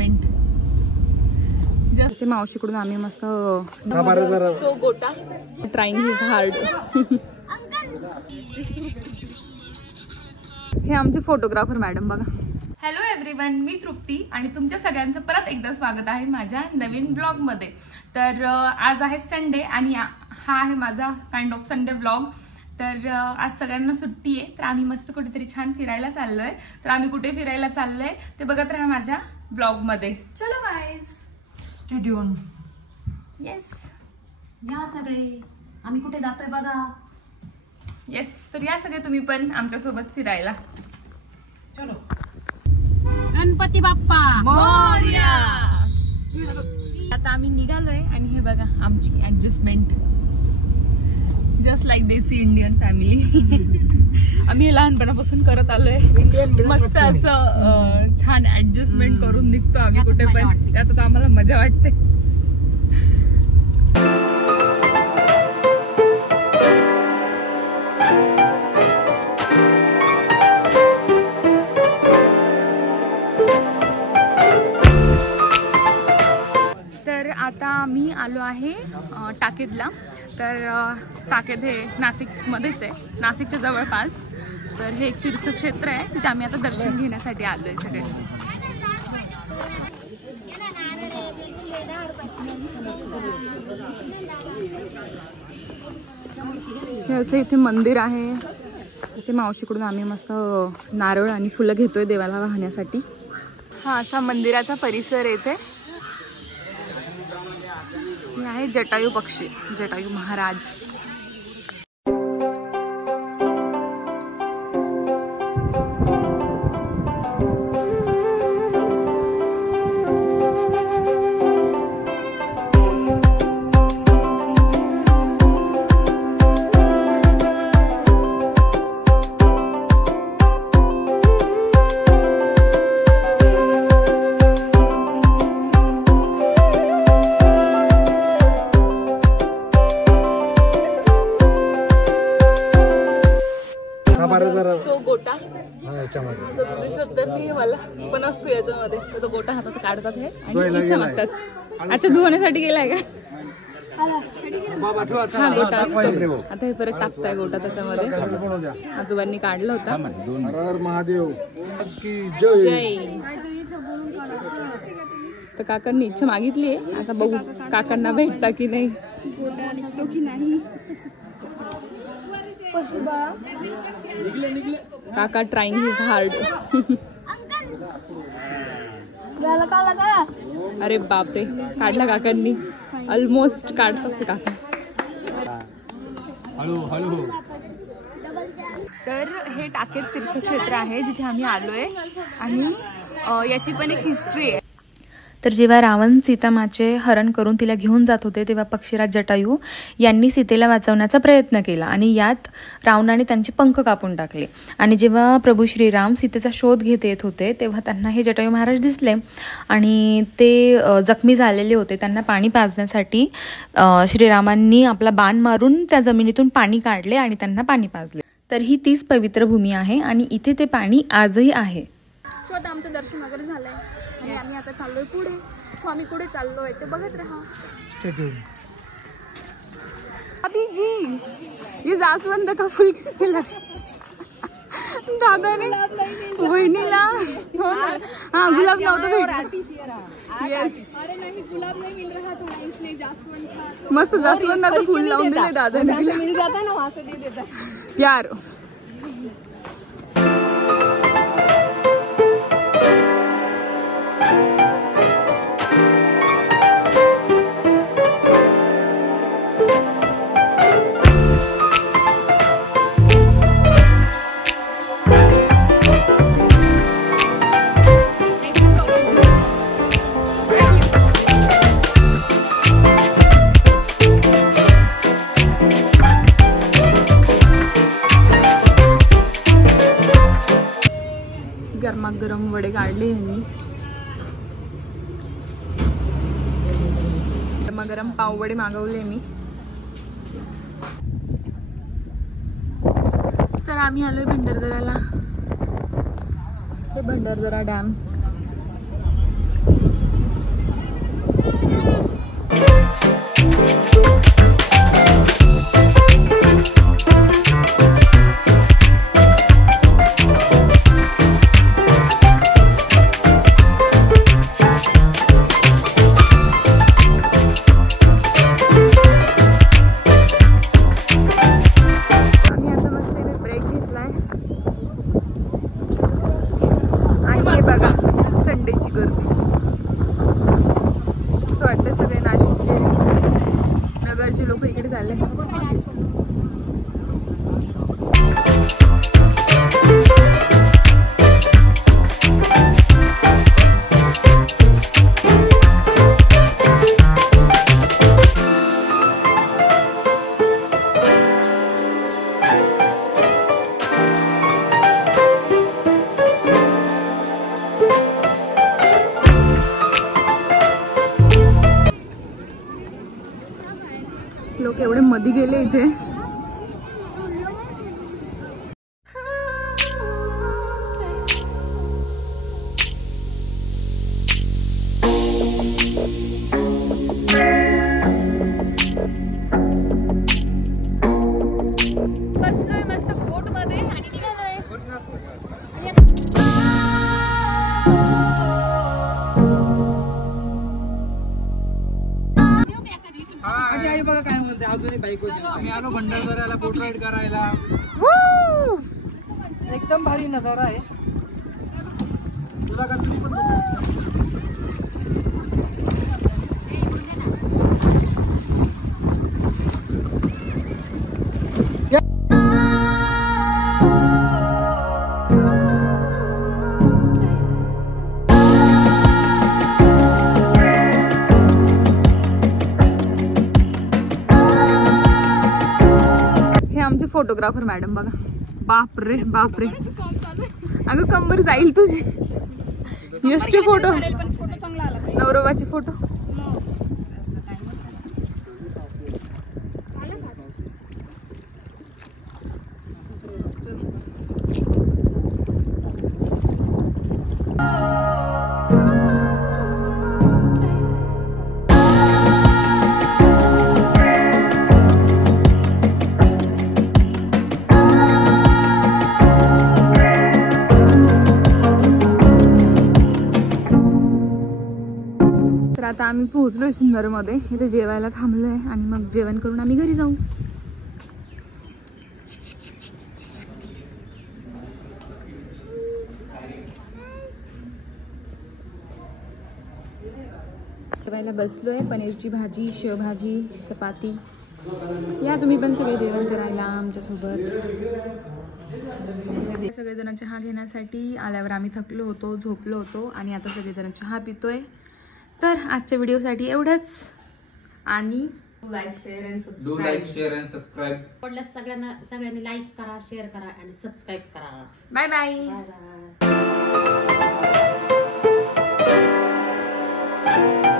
Adjustment. ते मावशीकडून आम्ही मस्त तो गोटा ट्राईंग हिज हार्ड. हे आमचे फोटोग्राफर मॅडम बघा. हॅलो एव्हरीवन, मी तृप्ती आणि तुमच्या सगळ्यांचं परत एकदा स्वागत आहे माझ्या नवीन ब्लॉगमध्ये. तर आज आहे संडे आणि हा आहे माझा काइंड ऑफ संडे ब्लॉग. तर आज सगळ्यांना सुट्टी आहे, तर आम्ही मस्त कुठेतरी छान फिरायला चाललोय. तर आम्ही कुठे फिरायला चाललोय ते बघत राहा माझ्या ब्लॉगमध्ये. चलो गाईज, स्टेडियम. येस या सगळे आम्ही कुठे जातोय बघा. येस, तर या सगळे तुम्ही पण आमच्यासोबत फिरायला. चलो. गणपती बाप्पा मोरया. आता आम्ही निघालोय आणि हे बघा आमची ऍडजस्टमेंट, जस्ट लाईक देसी इंडियन फॅमिली. आम्ही हे लहानपणापासून करत आलोय. मस्त असं छान ऍडजस्टमेंट करून निघतो आम्ही कुठे पण, त्यातच आम्हाला मजा वाटते. आता मी आलो आहे टाकेदला. तर टाकेद हे नाशिकमध्येच आहे, नाशिकच्या जवळपास. तर हे एक तीर्थक्षेत्र आहे, तिथे आम्ही आता दर्शन घेण्यासाठी आलोय सगळे. हे असं इथे मंदिर आहे. इथे मावशीकडून आम्ही मस्त नारळ आणि फुलं घेतोय देवाला वाहण्यासाठी. हा असा मंदिराचा परिसर येथे. हे आहे जटायू पक्षी, जटायू महाराज. तो गोटा जो तो दिसत तर नाही मला, पण असतो याच्यामध्ये. तो गोटा हातात काढतात हे आणि इच्छा मागतात. अच्छा, धुवण्यासाठी गेलाय का हा गोटा असतो. आता हे परत टाकताय गोटा त्याच्यामध्ये. आजोबांनी काढला होता. जय. तर काकांनी इच्छा मागितली आहे, आता बघू काकांना भेटता की नाही. काका ट्राईंग हिज हार्ड. अरे बापरे, काढला काकांनी. ऑलमोस्ट काढतात काका. तर हे टाकेद तीर्थक्षेत्र आहे जिथे आम्ही आलोय आणि याची पण एक हिस्ट्री आहे. तर जेव्हा रावण सीतामाचे हरण करून तिला घेऊन जात होते तेव्हा पक्षीराज जटायू यांनी सीतेला वाचवण्याचा प्रयत्न केला आणि यात रावणाने त्यांचे पंख कापून टाकले. आणि जेव्हा प्रभू श्रीराम सीतेचा शोध घेत येत होते तेव्हा त्यांना हे जटायू महाराज दिसले आणि ते जखमी झालेले होते. त्यांना पाणी पाजण्यासाठी श्रीरामांनी आपला बाण मारून त्या जमिनीतून पाणी काढले आणि त्यांना पाणी पाजले. तर ही तीच पवित्र भूमी आहे आणि इथे ते पाणी आजही आहे. स्वतः आमचं दर्शन वगैरे झालंय आणि आम्ही आता चाललोय पुढे. स्वामी कुठे चाललोय ते बघत राहा. अभी जी ये जास्वंद का फूल किसने लगा? दादाने वहिनीला. हो ना, हाँ गुलाब नव्हतं भेटत. यस, अरे नहीं गुलाब नहीं मिल रहा था ना, इसलिए जास्वंद था. मस्त जास्वंदाचं फूल लावून दिले दादाने. मिल जाता ना वहां से दे देता यार. गरमागरम वडे काढले यांनी. गरमागरम पाववडे मागवले मी. तर आम्ही आलोय भंडारदऱ्याला. हे भंडारदरा डॅम. लोक इकडे चालले. लोक एवढे मध्ये गेले इथे. बसलोय मस्त बोट मध्ये आणि निघालोय. बघा काय म्हणते अजून बाईक होती. आम्ही आलो भंडारदऱ्याला बोट राईड करायला. एकदम भारी नजारा आहे. तुला का तुम्ही पण बघू फोटोग्राफर मॅडम बघा. बापरे बापरे. अगं कंबर जाईल तुझी. यशचे फोटो, नवरोबाचे फोटो. आता आम्ही पोहोचलोय सुंदरमध्ये. इथे जेवायला थांबलोय आणि मग जेवण करून आम्ही घरी जाऊ. जेवायला बसलोय. पनीरची भाजी, शेवभाजी, चपाती. या तुम्ही पण सगळे जेवण करायला आमच्यासोबत. सगळेजण चहा घेण्यासाठी आल्यावर आम्ही थकलो होतो, झोपलो होतो आणि आता सगळेजण चहा पितोय. तर आजच्या व्हिडिओसाठी एवढंच. आणि लाईक शेअर अँड सबस्क्राईब. आवडल्यास सगळ्यांनी लाईक करा, शेअर करा आणि सबस्क्राईब करा. Bye bye. Bye bye.